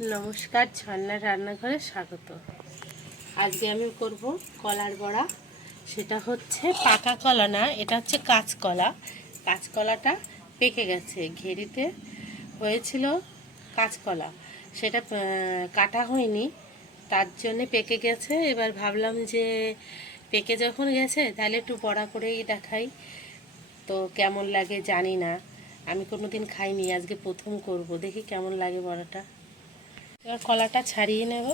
नमस्कार झर्णार रान्नाघरे स्वागत। आज के आमी करब कलार बड़ा। सेटा होच्छे पाका कला ना, एटा होच्छे काँचकला। काँचकलाटा पेके गेछे, घेरिते हयेछिलो काँचकला, सेटा काटा हयनि, तार जन्य पेके गेछे। एबार भाबलाम जे पेके जखन गेछे ताहले एकटु बड़ा करेई देखाई, तो केमन लागे जानि ना, आमी कोनोदिन खाइनि, आजके प्रथम करब, देखि केमन लागे बड़ाटा। এবার কলাটা ছাড়িয়ে নেব।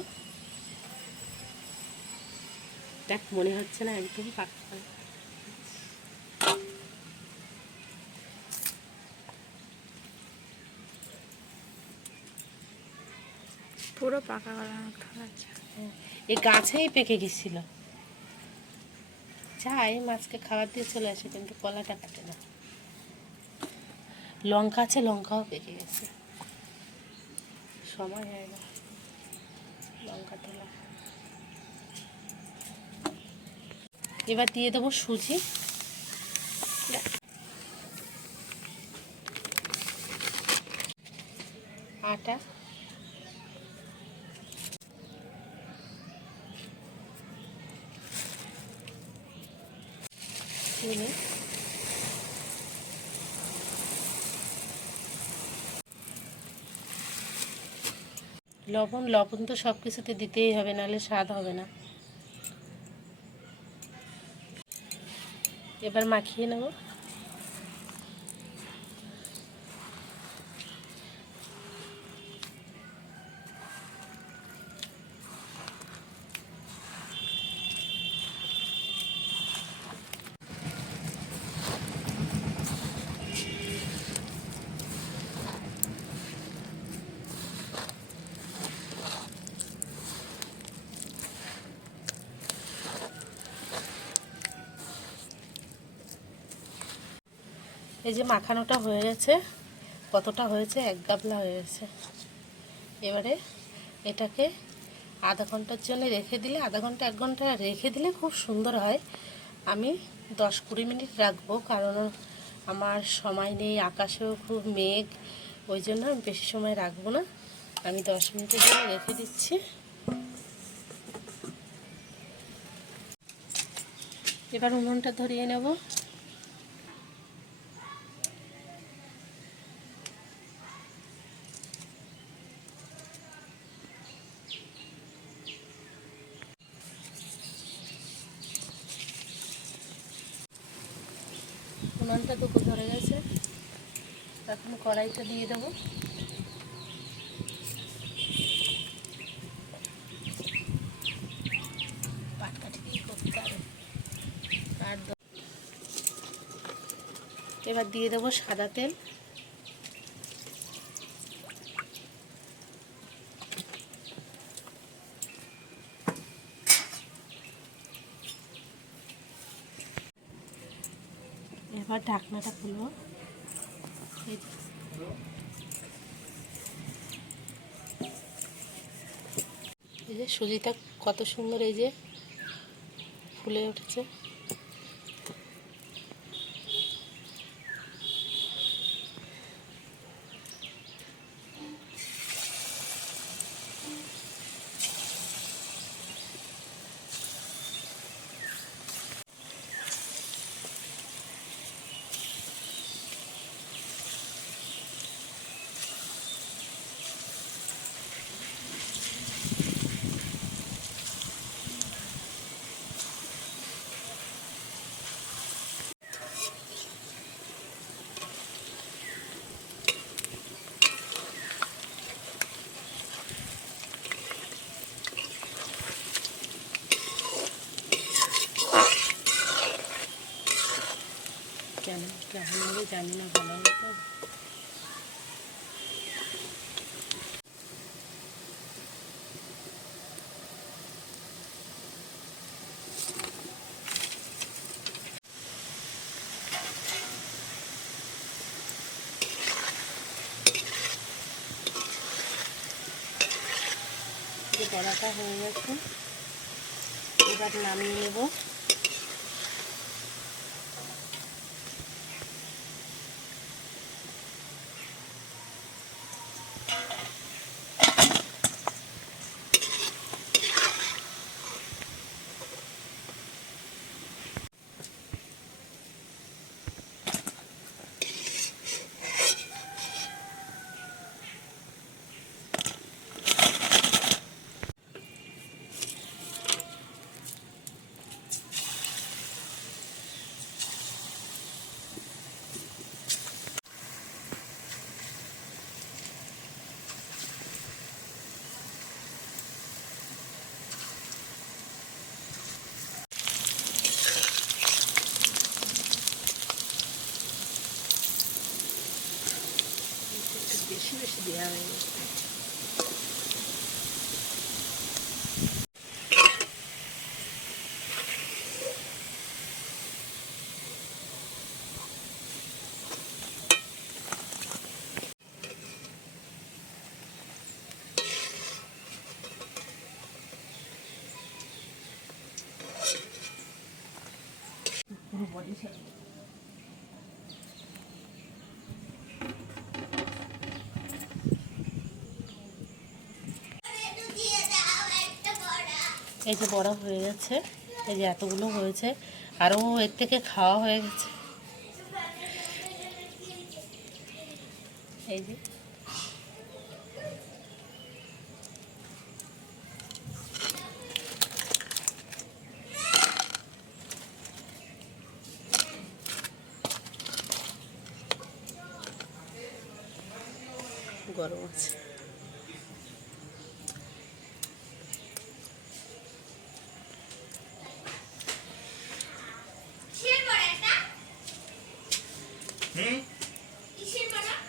দেখ মনে হচ্ছে না একদম পাকা কলা। পুরো পাকা কলা খাওয়াচ্ছে। এই গাছেই পেকে গেছিল। চাই মাছকে খাবার দিয়ে চলে আসে, কিন্তু কলাটা কাটে না। লঙ্কা আছে, লঙ্কাও পেকে গেছে, সময় হয় না লঙ্কা তোলা। এবার দিয়ে দেবো সুজি, আটা, চিনি, লবণ। লবণ তো সব কিছুতে দিতেই হবে, নাহলে স্বাদ হবে না। এবার মাখিয়ে নেব। এই যে মাখানোটা হয়ে গেছে, কতটা হয়েছে, এক গাবলা হয়ে গেছে। এবারে এটাকে আধা ঘন্টার জন্য রেখে দিলে, আধা ঘন্টা 1 ঘন্টা রেখে দিলে খুব সুন্দর হয়। আমি 10-20 মিনিট রাখবো, কারণ আমার সময় নেই, আকাশেও খুব মেঘ, ওই জন্য আমি বেশি সময় রাখবো না। আমি 10 মিনিটের জন্য রেখে দিচ্ছি। এবার উনুনটা ধরিয়ে নেব। উনুনটা দুটো ধরে গেছে, এখন কড়াইটা দিয়ে দেবো। এবার দিয়ে দেবো সাদা তেল। এবার ঢাকনাটা খুলবো। এই যে সুজিটা কত সুন্দর এই যে ফুলে উঠেছে। কেমন হবে জানি না, ভালো হবে তো। যে বড়াটা হয়ে গেছে, এবার নামিয়ে নেব। এই যে বড়া হয়ে গেছে, এই যে এতগুলো হয়েছে, আরও এর থেকে খাওয়া হয়ে গেছে। এই যে গরম আছে।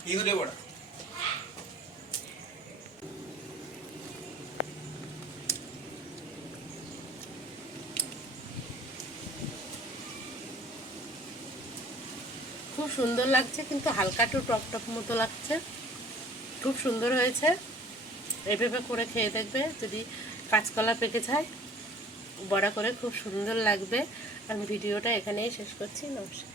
কি করে বড়া? খুব সুন্দর লাগছে, কিন্তু হালকা একটু টক টক মতো লাগছে। খুব সুন্দর হয়েছে। এভাবে করে খেয়ে দেখবে, যদি কাঁচকলা পেকে যায় বড়া করে খুব সুন্দর লাগবে। আমি ভিডিওটা এখানেই শেষ করছি। নমস্কার।